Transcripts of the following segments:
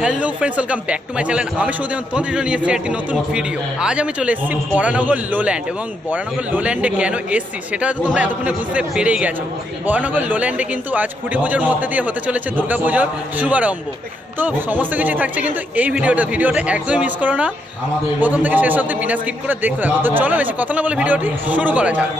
Hello friends welcome back to my channel আমি সৌদিন তোমাদের জন্য নিয়ে এসেছি একটি নতুন ভিডিও আজ আমি চলে এসেছি বরানগর লোল্যান্ড এবং বরানগর লোল্যান্ডে কেন এসেছি সেটা হয়তো তোমরা এতক্ষণে বুঝতে পেরেই গেছো। বরানগর লোল্যান্ডে কিন্তু আজ খুঁটি পুজোর মধ্যে দিয়ে হতে চলেছে দুর্গা পুজোর শুভারম্ভ। তো সমস্ত কিছুই থাকছে কিন্তু এই ভিডিওটা ভিডিওটা একদমই মিস করো না। প্রথম থেকে শেষ অব্দি বিনা স্কিপ করে দেখতে থাকো। তো চলো বেশি কথা না বলে ভিডিওটি শুরু করা যাক।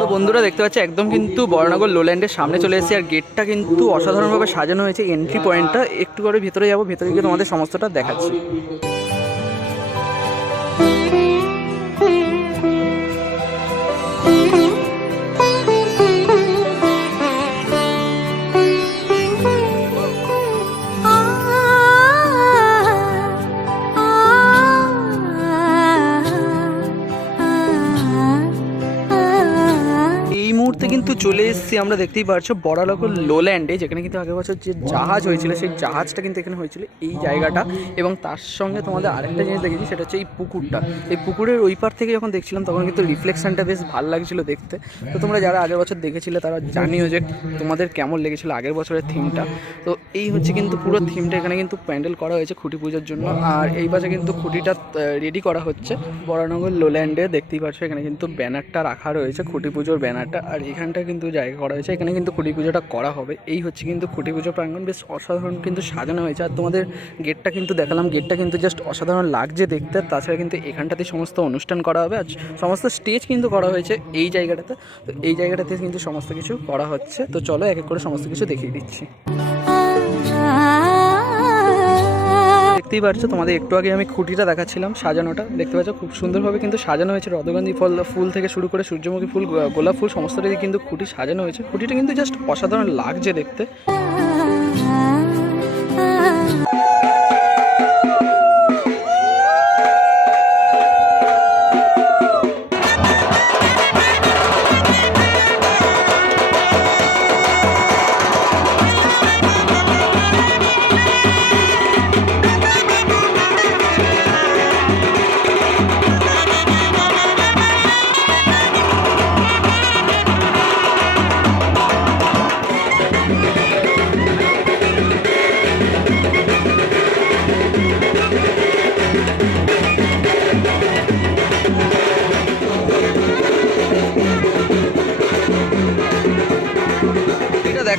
তো বন্ধুরা দেখতে পাচ্ছি, একদম কিন্তু বড়নগর লোল্যান্ডের সামনে চলে এসেছি, আর গেটটা কিন্তু অসাধারণভাবে সাজানো হয়েছে এন্ট্রি পয়েন্টটা একটু করে ভেতরে যাব, ভেতরে গিয়ে তোমাদের সমস্তটা দেখাচ্ছি। চলে এসেছি, আমরা দেখতেই পারছ বড়ালগর লোল্যান্ডে যেখানে কিন্তু আগের বছর যে জাহাজ হয়েছিল, সেই জাহাজটা কিন্তু এখানে হয়েছিল, এই জায়গাটা। এবং তার সঙ্গে তোমাদের আরেকটা জিনিস দেখেছি, সেটা হচ্ছে এই পুকুরটা। এই পুকুরের ওই পার থেকে যখন দেখছিলাম, তখন কিন্তু রিফ্লেকশনটা বেশ ভালো লাগছিল দেখতে। তো তোমরা যারা আগের বছর দেখেছিলে, তারা জানিও যে তোমাদের কেমন লেগেছিল আগের বছরের থিমটা তো এই হচ্ছে কিন্তু পুরো থিমটা এখানে কিন্তু প্যান্ডেল করা হয়েছে খুঁটি পুজোর জন্য। আর এই পাশে কিন্তু খুঁটিটা রেডি করা হচ্ছে বরানগর লোল্যান্ডে দেখতেই পাচ্ছ, এখানে কিন্তু ব্যানারটা রাখা রয়েছে, খুঁটি পুজোর ব্যানারটা আর এখানটা কিন্তু জায়গা করা হয়েছে, এখানে কিন্তু খুঁটি পুজোটা করা হবে। এই হচ্ছে কিন্তু খুঁটি পুজো প্রাঙ্গণ, বেশ অসাধারণ কিন্তু সাজানো হয়েছে। আর তোমাদের গেটটা কিন্তু দেখালাম, গেটটা কিন্তু জাস্ট অসাধারণ লাগছে দেখতে। তাছাড়া কিন্তু এখানটাতে সমস্ত অনুষ্ঠান করা হবে। আর সমস্ত স্টেজ কিন্তু করা হয়েছে এই জায়গাটাতে। তো এই জায়গাটাতে কিন্তু সমস্ত কিছু করা হচ্ছে। তো চলো এক এক করে সমস্ত কিছু দেখিয়ে দিচ্ছি। দেখতেই পাচ্ছ, তোমাদের একটু আগে আমি খুঁটিটা দেখাচ্ছিলাম সাজানোটা। দেখতে পাচ্ছ, খুব সুন্দরভাবে কিন্তু সাজানো হয়েছে। রজগন্ধি ফল, ফুল থেকে শুরু করে সূর্যমুখী ফুল গোলাপ ফুল সমস্তটাই কিন্তু খুঁটি সাজানো হয়েছে। খুঁটিটা কিন্তু জাস্ট অসাধারণ লাগছে দেখতে।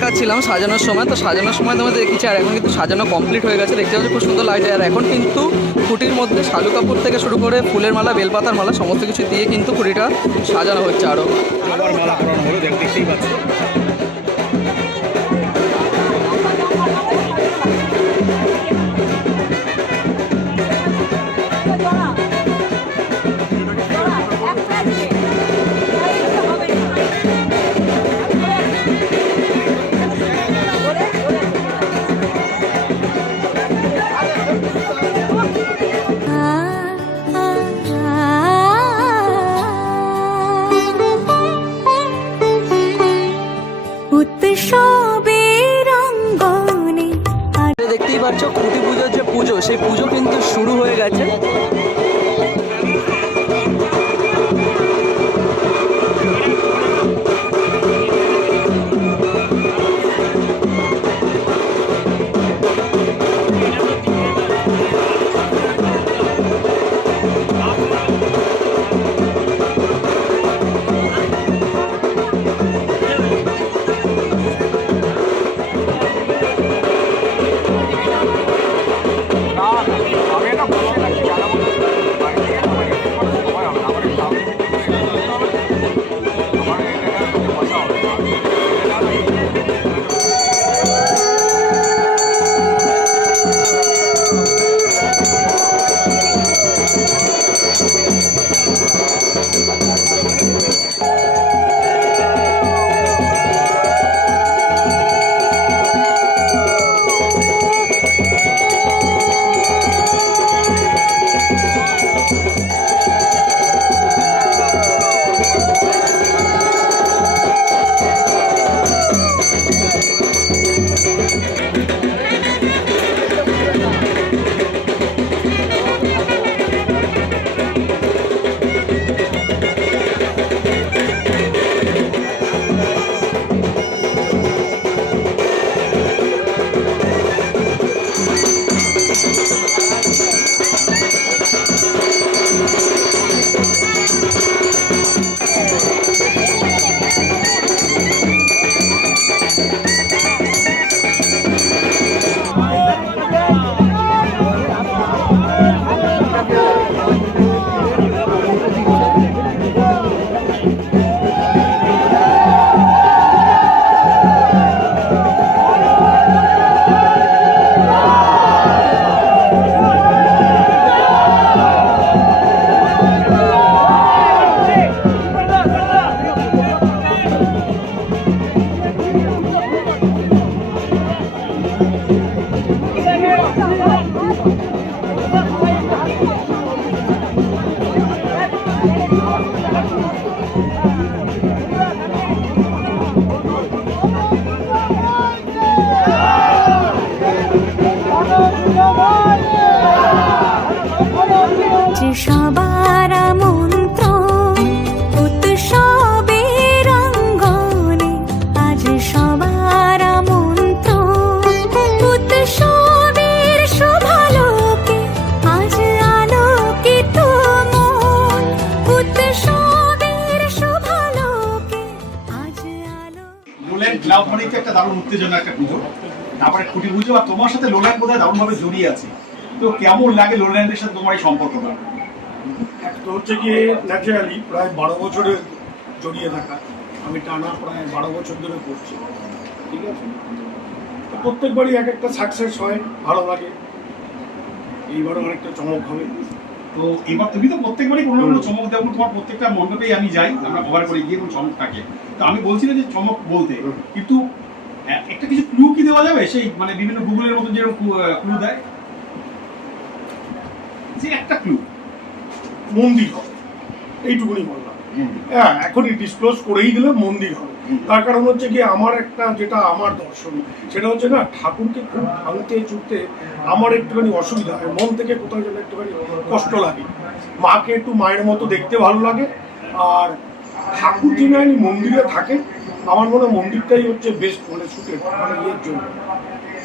দেখাচ্ছিলাম সাজানোর সময়, তো সাজানোর সময় তোমাদের দেখেছি, আর এখন কিন্তু সাজানো কমপ্লিট হয়ে গেছে। দেখতে পাচ্ছি খুব সুন্দর লাগছে আর এখন কিন্তু খুঁটির মধ্যে শালু কাপড় থেকে শুরু করে ফুলের মালা, বেলপাতার মালা, সমস্ত কিছু দিয়ে কিন্তু খুঁটিটা সাজানো হচ্ছে আরও দেখতেই পাচ্ছি। পুজো সেই পুজো কিন্তু শুরু হয়ে গেছে। উত্তেজনা একটা পুজো। তারপরে খুঁটি পুজো আর তোমার সাথে লোল্যান্ড বোধহয় দারুণভাবে জড়িয়ে আছে। তো কেমন লাগে লোল্যান্ডের সাথে তোমার এই সম্পর্কটা? তো হচ্ছে গিয়ে ন্যাচারালি প্রায় বারো বছরের জড়িয়ে থাকা। আমি টানা প্রায় বারো বছর ধরে করছি। ঠিক আছে? তো প্রত্যেকবারই এক একটা সাকসেস হয় ভালো লাগে। এইবারও অনেকটা চমক হবে। তো এবার তুমি তো প্রত্যেকবারই কোনো না কোনো চমক দেবো তোমার প্রত্যেকটা মণ্ডপেই আমি যাই আমরা কভার করে গিয়ে কোনো চমক থাকে। তো আমি বলছি না যে চমক বলতে। কিন্তু একটা কিছু ক্লু কি দেওয়া যাবে? সেই মানে বিভিন্ন গুগলের মতো যেরকম ক্লু দেয়। যে একটা ক্লু মন্দির হবে। এইটুকুনি বললাম। হ্যাঁ এখনই ডিসক্লোজ করেই দিলে মন্দির হবে। তার কারণ হচ্ছে কি আমার একটা যেটা আমার দর্শন সেটা হচ্ছে না ঠাকুরকে খুব ভাঙতে চুটতে আমার একটুখানি অসুবিধা হয়। মন থেকে কোথাও যেন একটুখানি কষ্ট লাগে। মাকে একটু মায়ের মতো দেখতে ভালো লাগে। আর ঠাকুর যিনি মন্দিরে থাকে আমার মনে হয় মন্দিরটাই হচ্ছে বেস্ট মানে শুটের মানে ইয়ের জন্য।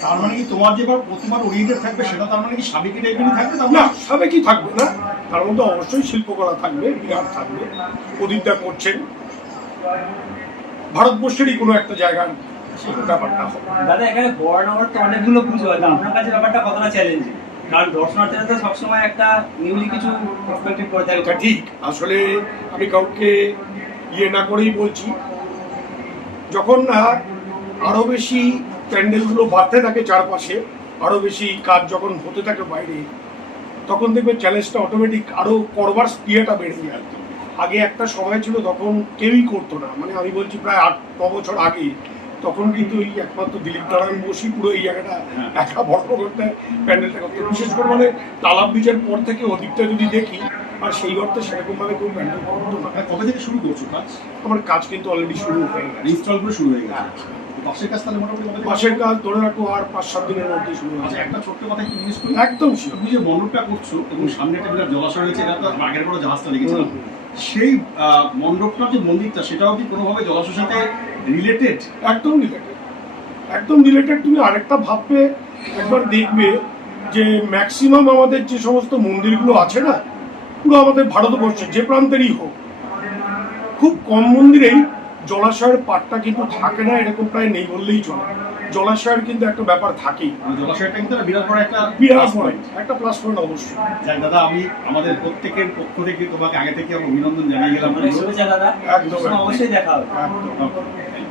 তার মানে কি তোমার যে এবার প্রতিবার ওরিয়েন্টেড থাকবে সেটা তার মানে কি সাবেকি টাইপেরই থাকবে তার না মানে? সবে কি থাকবে না। তার মধ্যে অবশ্যই শিল্পকলা থাকবে বিরাট থাকবে। প্রদীপটা করছেন। ভারতবর্ষেরই কোনো একটা জায়গার ব্যাপারটা দাদা এখানে বর্ণাবার তো অনেকগুলো পুজো হয়। আপনার কাছে ব্যাপারটা কতটা চ্যালেঞ্জিং কারণ দর্শনার্থীরা তো সবসময় একটা নিউলি কিছু এক্সপেক্টেড করে থাকে। ঠিক। আসলে আমি কাউকে ইয়ে না করেই বলছি। যখন না আরও বেশি প্যান্ডেলগুলো বাড়তে থাকে চারপাশে আরও বেশি কাজ যখন হতে থাকে বাইরে তখন দেখবে চ্যালেঞ্জটা অটোমেটিক আরও করবার স্পিয়াটা বেড়ে যায় আগে একটা সময় ছিল তখন কেউই করতো না। মানে আমি বলছি প্রায় আট ন বছর আগে তখন কিন্তু এই একমাত্র দিলীপ নারায়ণ বসি পুরো এই জায়গাটা একা বড় করতে প্যান্ডেলটা করতে। বিশেষ করে মানে তালাব ব্রিজের পর থেকে ওদিকটা যদি দেখি আর সেই অর্থে সেরকম ভাবে কেউ প্যান্ডেল না কবে থেকে শুরু করছ কাজ? আমার কাজ কিন্তু অলরেডি শুরু হয়ে গেছে। ইনস্টল করে শুরু হয়ে গেছে। বাসের কাজ তাহলে মোটামুটি কবে কাজ ধরে রাখো আর পাঁচ সাত দিনের মধ্যে শুরু আচ্ছা হয়েছে একটা ছোট্ট কথা একটু জিজ্ঞেস করি? একদম তুমি যে মণ্ডপটা করছ এবং সামনে একটা বিরাট জলাশয় রয়েছে এটা তো আগের বড় জাহাজটা লেগেছিল হুম। সেই আহ, মণ্ডপটার যে মন্দিরটা সেটাও কি কোনোভাবে জলাশয়ের সাথে রিলেটেড একদম রিলেটেড একদম রিলেটেড তুমি আরেকটা ভাববে একবার দেখবে যে ম্যাক্সিমাম আমাদের যে সমস্ত মন্দিরগুলো আছে না পুরো আমাদের ভারতবর্ষে যে প্রান্তেরই হোক। খুব কম মন্দিরেই জলাশয়ের পাটটা কিন্তু থাকে না এরকম প্রায় নেই বললেই চলে। জলাশয়ের কিন্তু একটা ব্যাপার থাকেই। মানে জলাশয়টা কিন্তু বিরাট বড় একটা পয়েন্ট একটা প্লাস পয়েন্ট অবশ্যই। দাদা আমি আমাদের প্রত্যেকের পক্ষ থেকে তোমাকে আগে থেকে অভিনন্দন জানিয়ে গেলাম। দাদা। একদম। অবশ্যই দেখা হবে। একদম.